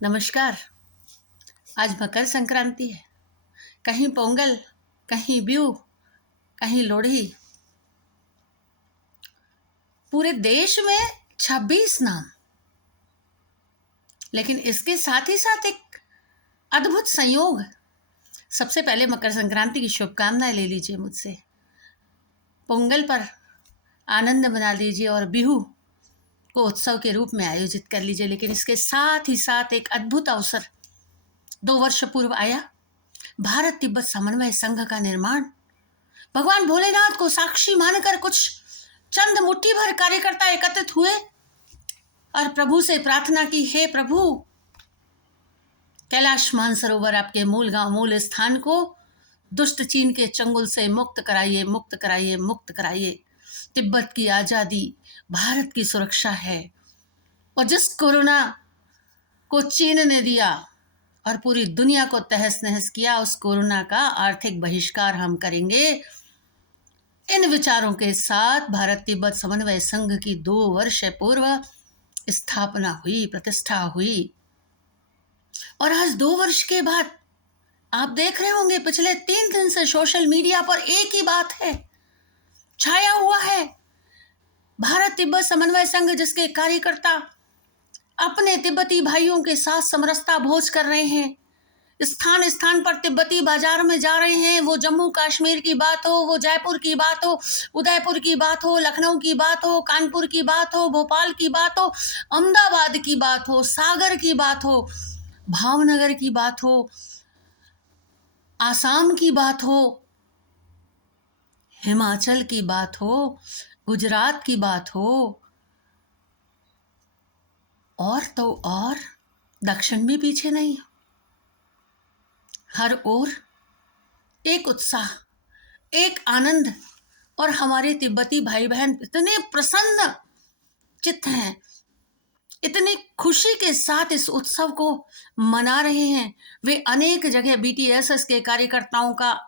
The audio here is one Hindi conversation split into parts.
नमस्कार। आज मकर संक्रांति है। कहीं पोंगल, कहीं बिहू, कहीं लोहड़ी। पूरे देश में 26 नाम, लेकिन इसके साथ ही साथ एक अद्भुत संयोग। सबसे पहले मकर संक्रांति की शुभकामनाएं ले लीजिए मुझसे। पोंगल पर आनंद मना लीजिए और बिहू को उत्सव के रूप में आयोजित कर लीजिए। लेकिन इसके साथ ही साथ एक अद्भुत अवसर 2 वर्ष पूर्व आया। भारत तिब्बत समन्वय संघ का निर्माण। भगवान भोलेनाथ को साक्षी मानकर कुछ चंद मुट्ठी भर कार्यकर्ता एकत्रित हुए और प्रभु से प्रार्थना की, हे प्रभु, कैलाश मानसरोवर आपके मूल गांव, मूल स्थान को दुष्ट चीन के चंगुल से मुक्त कराइए, मुक्त कराइए, मुक्त कराइए। तिब्बत की आजादी भारत की सुरक्षा है। और जिस कोरोना को चीन ने दिया और पूरी दुनिया को तहस नहस किया, उस कोरोना का आर्थिक बहिष्कार हम करेंगे। इन विचारों के साथ भारत तिब्बत समन्वय संघ की 2 वर्ष पूर्व स्थापना हुई, प्रतिष्ठा हुई। और आज 2 वर्ष के बाद आप देख रहे होंगे, पिछले 3 दिन से सोशल मीडिया पर एक ही बात है, छाया हुआ है। भारत तिब्बत समन्वय संघ, जिसके कार्यकर्ता अपने तिब्बती भाइयों के साथ समरसता भोज कर रहे हैं, स्थान स्थान पर तिब्बती बाजार में जा रहे हैं। वो जम्मू कश्मीर की बात हो, वो जयपुर की बात हो, उदयपुर की बात हो, लखनऊ की बात हो, कानपुर की बात हो, भोपाल की बात हो, अहमदाबाद की बात हो, सागर की बात हो, भावनगर की बात हो, आसाम की बात हो, हिमाचल की बात हो, गुजरात की बात हो, और तो और दक्षिण भी पीछे नहीं। हर ओर एक उत्साह, एक आनंद। और हमारे तिब्बती भाई बहन इतने प्रसन्न चित्त हैं, इतनी खुशी के साथ इस उत्सव को मना रहे हैं। वे अनेक जगह बीटीएसएस के कार्यकर्ताओं का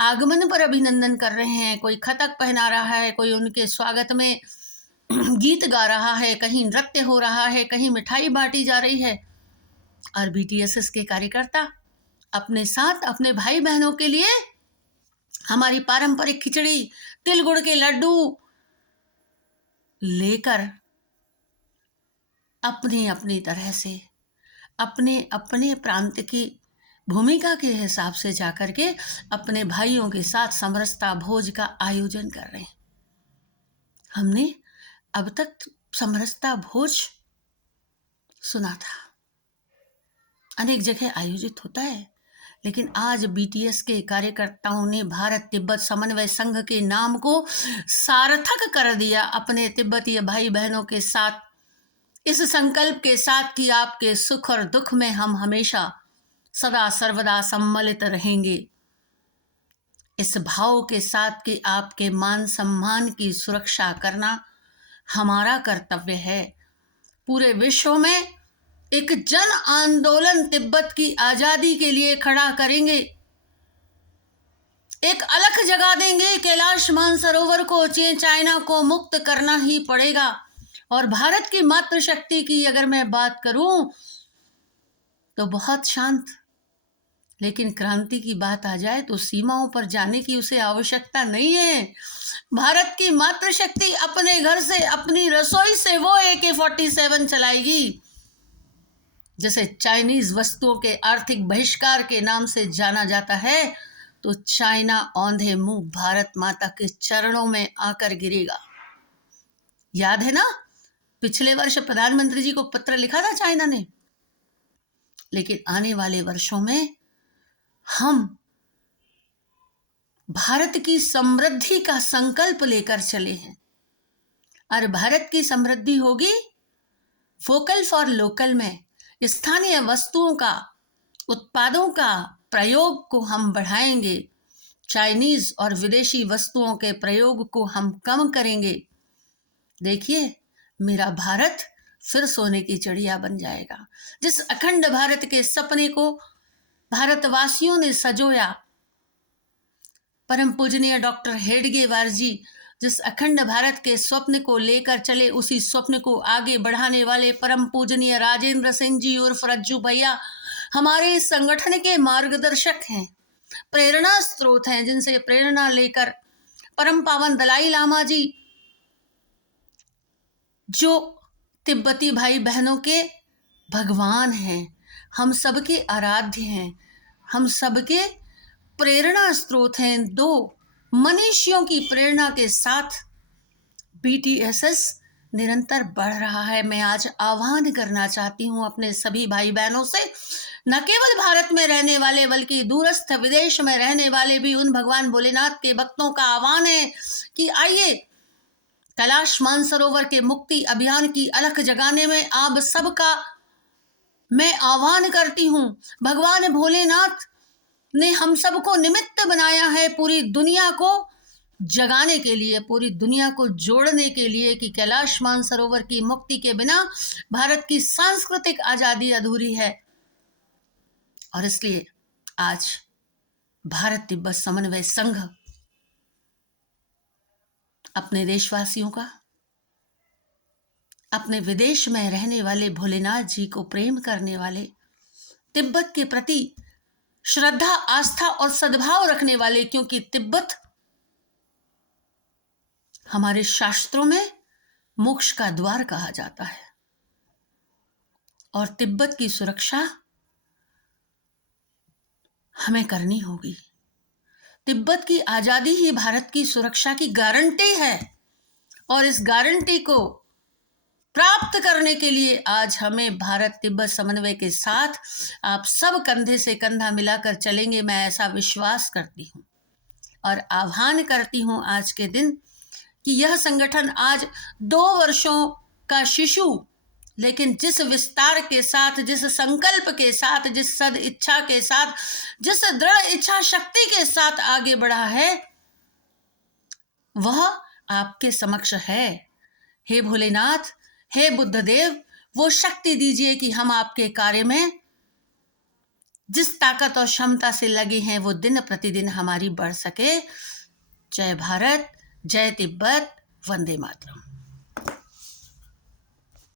आगमन पर अभिनंदन कर रहे हैं। कोई खतक पहना रहा है, कोई उनके स्वागत में गीत गा रहा है, कहीं नृत्य हो रहा है, कहीं मिठाई बांटी जा रही है। और बीटीएसएस के कार्यकर्ता अपने साथ अपने भाई बहनों के लिए हमारी पारंपरिक खिचड़ी, तिल गुड़ के लड्डू लेकर अपनी अपनी तरह से अपने अपने प्रांत की भूमिका के हिसाब से जाकर के अपने भाइयों के साथ समरसता भोज का आयोजन कर रहे हैं। हमने अब तक समरसता भोज सुना था, अनेक जगह आयोजित होता है, लेकिन आज बीटीएस के कार्यकर्ताओं ने भारत तिब्बत समन्वय संघ के नाम को सार्थक कर दिया। अपने तिब्बती भाई बहनों के साथ इस संकल्प के साथ कि आपके सुख और दुख में हम हमेशा सदा सर्वदा सम्मिलित रहेंगे। इस भाव के साथ कि आपके मान सम्मान की सुरक्षा करना हमारा कर्तव्य है। पूरे विश्व में एक जन आंदोलन तिब्बत की आजादी के लिए खड़ा करेंगे। एक अलख जगा देंगे। कैलाश मानसरोवर को, चाइना को मुक्त करना ही पड़ेगा। और भारत की मातृशक्ति की अगर मैं बात करूं तो बहुत शांत, लेकिन क्रांति की बात आ जाए तो सीमाओं पर जाने की उसे आवश्यकता नहीं है। भारत की मातृशक्ति अपने घर से, अपनी रसोई से वो AK-47 चलाएगी। जैसे चाइनीज वस्तुओं के आर्थिक बहिष्कार के नाम से जाना जाता है, तो चाइना औंधे मुंह भारत माता के चरणों में आकर गिरेगा। याद है ना, पिछले वर्ष प्रधानमंत्री जी को पत्र लिखा था चाइना ने। लेकिन आने वाले वर्षों में हम भारत की समृद्धि का संकल्प लेकर चले हैं। और भारत की समृद्धि होगी वोकल फॉर लोकल में। स्थानीय वस्तुओं का, उत्पादों का प्रयोग को हम बढ़ाएंगे। चाइनीज और विदेशी वस्तुओं के प्रयोग को हम कम करेंगे। देखिए, मेरा भारत फिर सोने की चिड़िया बन जाएगा। जिस अखंड भारत के सपने को भारतवासियों ने सजोया, परम पूजनीय डॉक्टर हेडगेवार जी जिस अखंड भारत के स्वप्न को लेकर चले, उसी स्वप्न को आगे बढ़ाने वाले परम पूजनीय राजेंद्र सिंह जी उर्फ रज्जू भैया हमारे इस संगठन के मार्गदर्शक हैं, प्रेरणा स्रोत हैं, जिनसे प्रेरणा लेकर परम पावन दलाई लामा जी, जो तिब्बती भाई बहनों के भगवान हैं, हम सबके आराध्य हैं, हम सबके प्रेरणा स्रोत हैं। दो मनीषियों की प्रेरणा के साथ BTSS निरंतर बढ़ रहा है। मैं आज आह्वान करना चाहती हूँ अपने सभी भाई बहनों से, न केवल भारत में रहने वाले बल्कि दूरस्थ विदेश में रहने वाले भी उन भगवान भोलेनाथ के भक्तों का आह्वान है कि आइए कैलाश मानसरोवर के मुक्ति अभियान की अलख जगाने में आप सबका मैं आह्वान करती हूँ। भगवान भोलेनाथ ने हम सबको निमित्त बनाया है पूरी दुनिया को जगाने के लिए, पूरी दुनिया को जोड़ने के लिए, कि कैलाश मानसरोवर की मुक्ति के बिना भारत की सांस्कृतिक आजादी अधूरी है। और इसलिए आज भारत तिब्बत समन्वय संघ अपने देशवासियों का, अपने विदेश में रहने वाले भोलेनाथ जी को प्रेम करने वाले, तिब्बत के प्रति श्रद्धा, आस्था और सद्भाव रखने वाले, क्योंकि तिब्बत हमारे शास्त्रों में मोक्ष का द्वार कहा जाता है और तिब्बत की सुरक्षा हमें करनी होगी। तिब्बत की आजादी ही भारत की सुरक्षा की गारंटी है और इस गारंटी को प्राप्त करने के लिए आज हमें भारत तिब्बत समन्वय के साथ आप सब कंधे से कंधा मिलाकर चलेंगे, मैं ऐसा विश्वास करती हूँ और आह्वान करती हूँ आज के दिन कि यह संगठन आज 2 वर्षों का शिशु, लेकिन जिस विस्तार के साथ, जिस संकल्प के साथ, जिस सद इच्छा के साथ, जिस दृढ़ इच्छा शक्ति के साथ आगे बढ़ा है, वह आपके समक्ष है। हे भोलेनाथ, हे बुद्धदेव, वो शक्ति दीजिए कि हम आपके कार्य में जिस ताकत और क्षमता से लगे हैं वो दिन प्रतिदिन हमारी बढ़ सके। जय भारत, जय तिब्बत, वंदे मातरम।